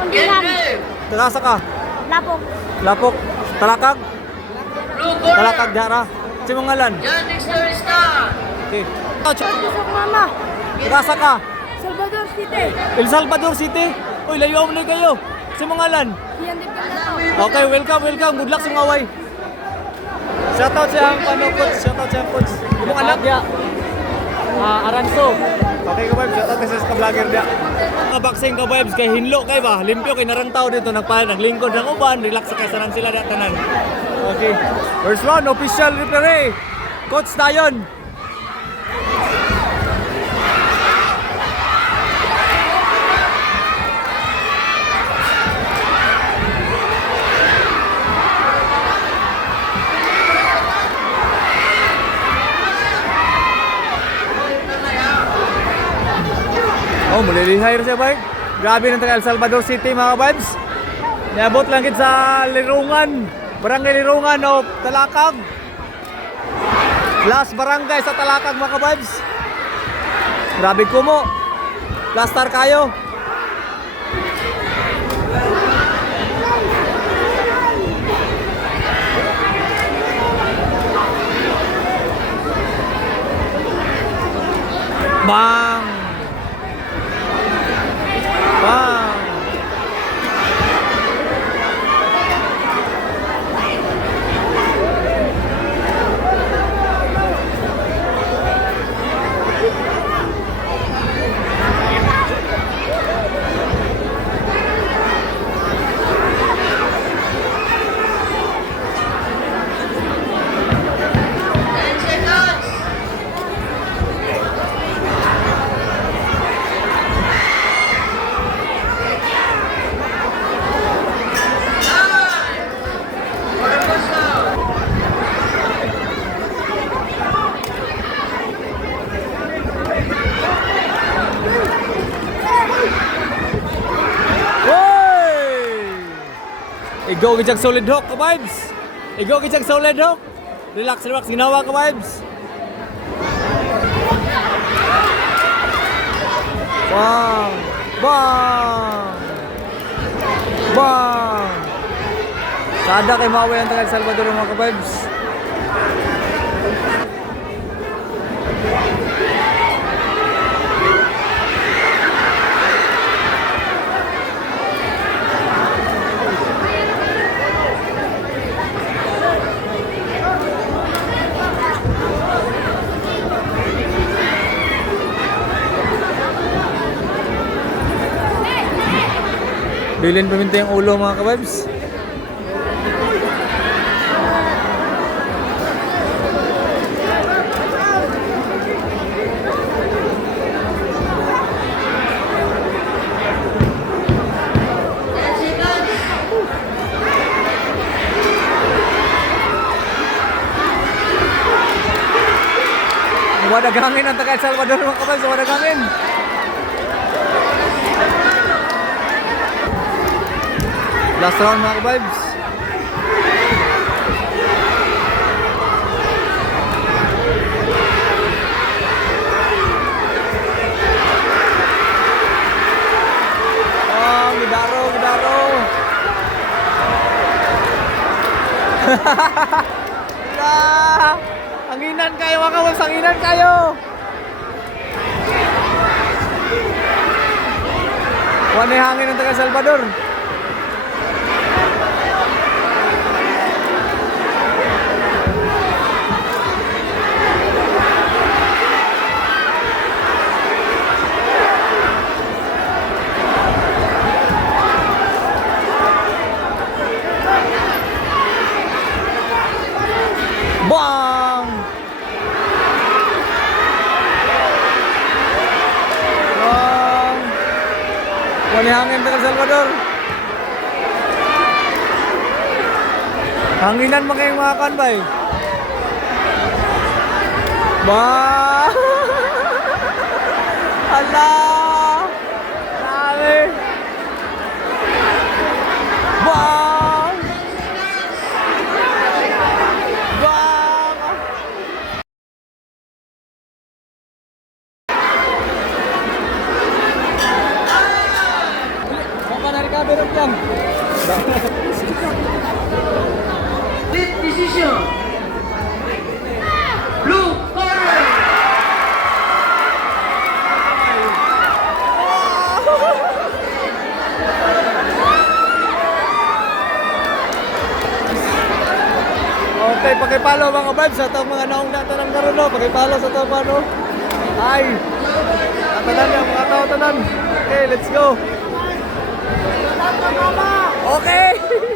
Undilan. Tagasa ka? Lapok. Lapok? Talakag? Talakag jara. Si mong ngalan? Okay. Tusok mama. Tagasa ka? Salvador City. El Salvador City? Uy, layo mo na kayo. Si mong ngalan? Yan din ka na to. Okay, welcome, welcome. Good luck sa mga away. Shoutout siyang coach. Shoutout siyang coach. Ibong anak? Aranso. Okay ka vibes, shoutout sa ka-vlogger dia. Mga boxing ka vibes, kay hinlo kay ba? Limpyo kay narang tao dito, naglingkod ng uban, relax sa kaysa lang sila tanan. Okay. First round, official referee. Coach Dayon. Oh, mulilihay siya, vibe. Grabe ng taga El Salvador City, mga vibes. Niabot lang kita sa Lirungan. Barangay Lirungan o Talakag. Last barangay sa Talakag, mga vibes. Grabe kumo. Last star kayo. Bang! Wow. Igo gijag solid hook ka vibes. Igo gijag solid hook. Relax, relax, ginawa ka vibes. Bang! Bang! Bang! Sada kay maway ang taga El Salvador mga ka-vibes. Bilin paminta yung ulo mga kababs. Wadagangin ang taga El Salvador mga kababs. Wadagangin. Last round mga ka-vibes. Oh, gidaro, gidaro. Hanginan kayo mga ka-vibes, hanginan kayo. Wala hangin ng taga Salvador. Bang! Bang! Wala hangin sa El Salvador. Hanginan mo kayong mga kanbay. Bang! Hala! Grabe! Bang! Bang! Ricardo. pero yan. Lead decision. Blue corner. Okay, pakipalo mga vibes sa itong mga naong nato ng karulo. Pakipalo sa itong ano. Ay! Katanan yan, mga tao tanan. Okay, let's go. Okay!